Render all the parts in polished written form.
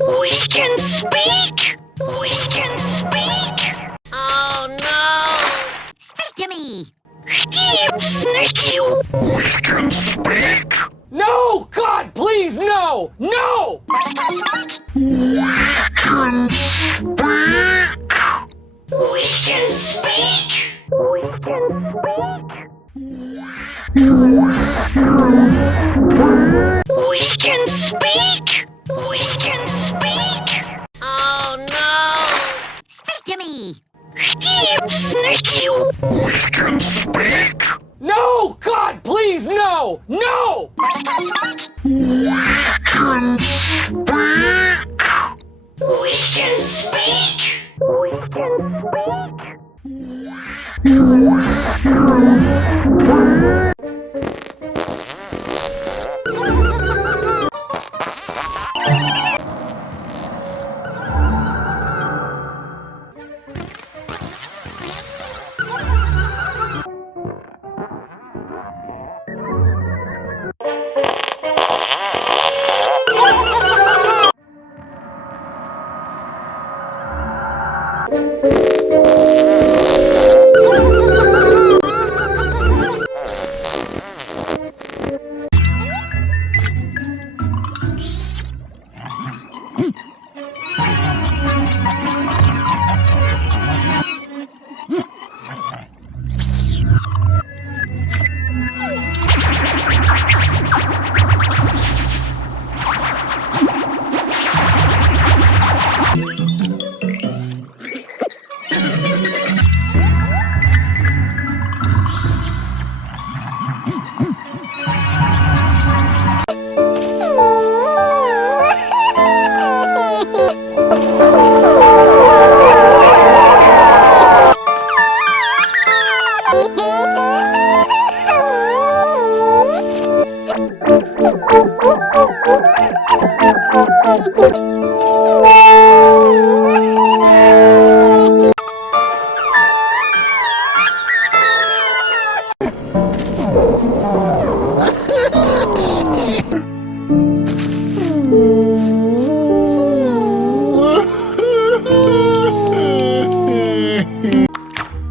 We can speak! We can speak! Oh no! Speak to me! Snake you! We can speak! No! God, please, no! No! We can speak! We can speak! We can speak! We can speak! We can speak! Oh no! Speak to me! Snake you! We can speak! No! God, please, no! No! We can speak! We can speak! We can speak!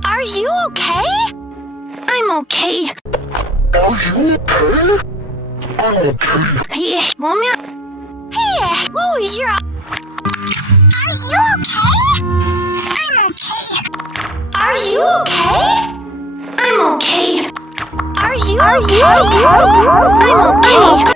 Are you okay? I'm okay. Are you okay? I'm okay. Hey, 뭐냐? Hey, oh yeah. Are you okay? I'm okay. Are you okay? I'm okay. Are you okay? I'm okay.